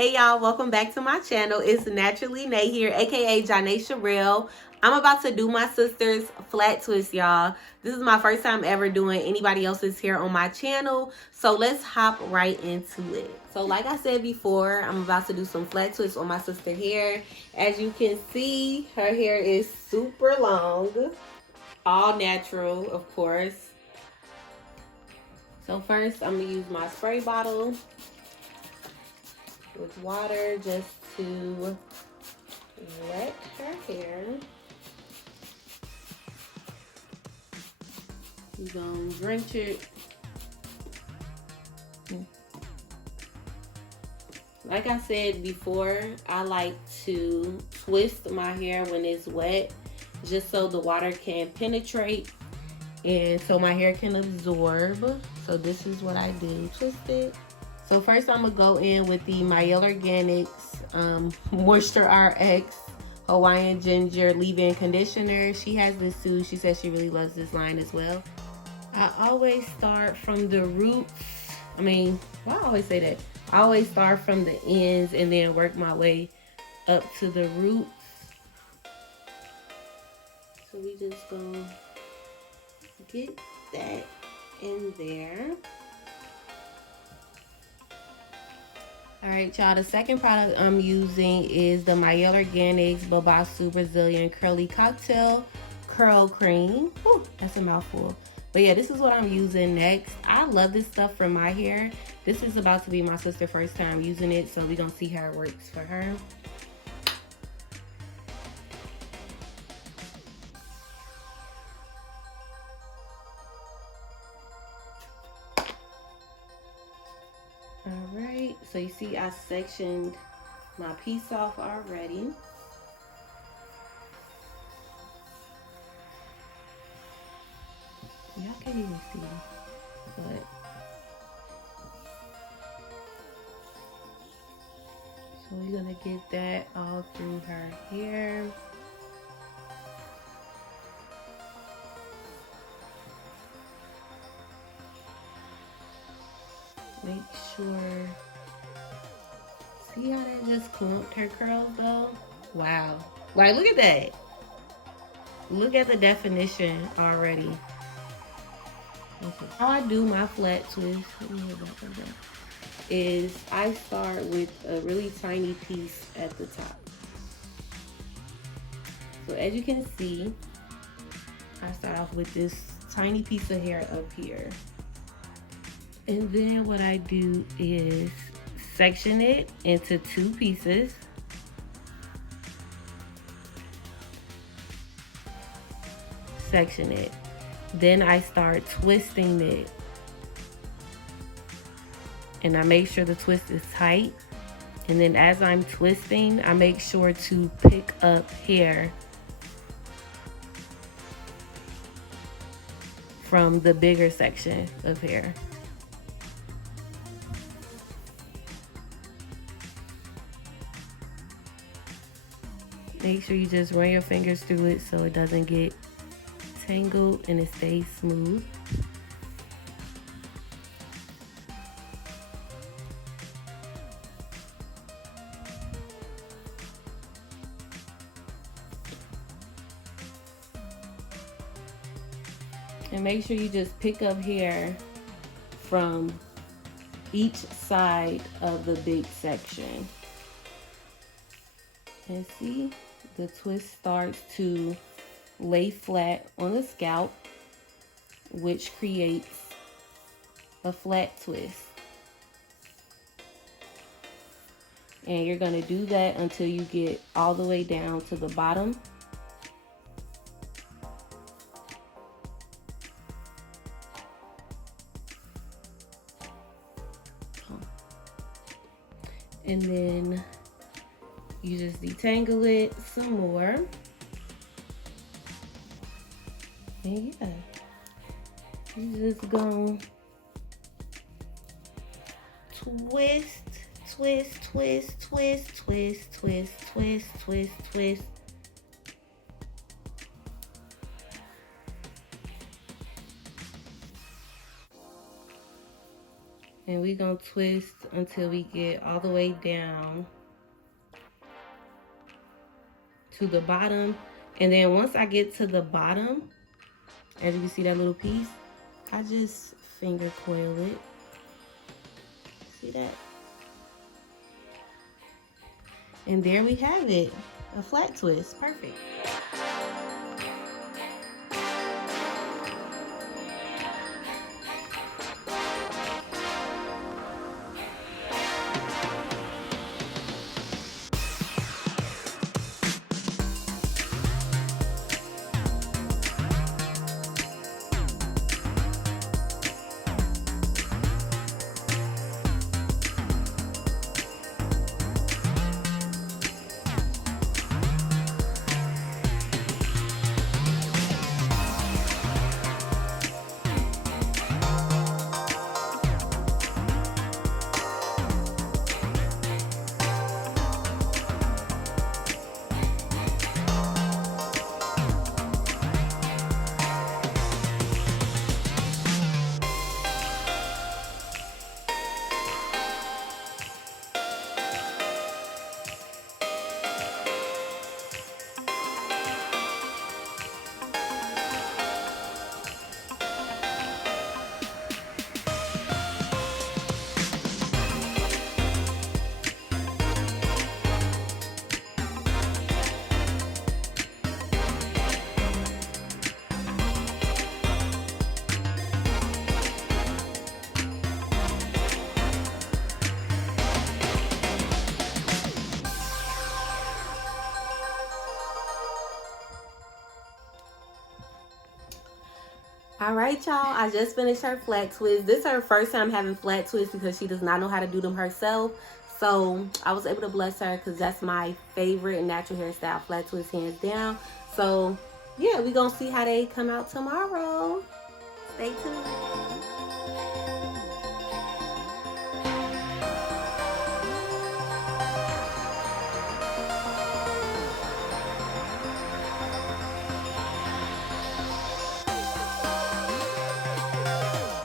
Hey y'all, welcome back to my channel. It's Naturally Nay here, aka Janae Sherrill. I'm about to do my sister's flat twist, y'all. This is my first time ever doing anybody else's hair on my channel, so let's hop right into it. So like I said before, I'm about to do some flat twists on my sister's hair. As you can see, her hair is super long, all natural, of course. So first, I'm gonna use my spray bottle with water just to wet her hair. We're gonna drench it. Like I said before, I like to twist my hair when it's wet just so the water can penetrate and so my hair can absorb. So this is what I do, twist it. So first I'm gonna go in with the Mielle Organics moisturerx Hawaiian Ginger Leave-In Conditioner. She has this too. She says she really loves this line as well. I always start from the roots. Why I always say that? I always start from the ends and then work my way up to the roots. So we just gonna get that in there. Alright y'all, the second product I'm using is the Mielle Organics Babassu Brazilian Curly Cocktail Curl Cream. Whew, that's a mouthful. But yeah, this is what I'm using next. I love this stuff for my hair. This is about to be my sister's first time using it, so we're gonna see how it works for her. Alright, so you see I sectioned my piece off already. Y'all can't even see, but so we're gonna get that all through her hair. Make sure, see how that just clumped her curls though? Wow, like look at that. Look at the definition already. Okay. How I do my flat twist is I start with a really tiny piece at the top. So as you can see, I start off with this tiny piece of hair up here. And then what I do is section it into two pieces. Section it. Then I start twisting it. And I make sure the twist is tight. And then as I'm twisting, I make sure to pick up hair from the bigger section of hair. Make sure you just run your fingers through it so it doesn't get tangled and it stays smooth. And make sure you just pick up hair from each side of the big section. And see, the twist starts to lay flat on the scalp, which creates a flat twist. And you're going to do that until you get all the way down to the bottom. And then you just detangle it some more. And yeah, you just gonna twist, twist, twist, twist, twist, twist, twist, twist, twist. And we gonna twist until we get all the way down to the bottom. And then once I get to the bottom, as you can see that little piece, I just finger coil it. See that? And there we have it, a flat twist, perfect. All right, y'all, I just finished her flat twist. This is her first time having flat twists because she does not know how to do them herself. So I was able to bless her because that's my favorite natural hairstyle, flat twist, hands down. So yeah, we're gonna see how they come out tomorrow. Stay tuned.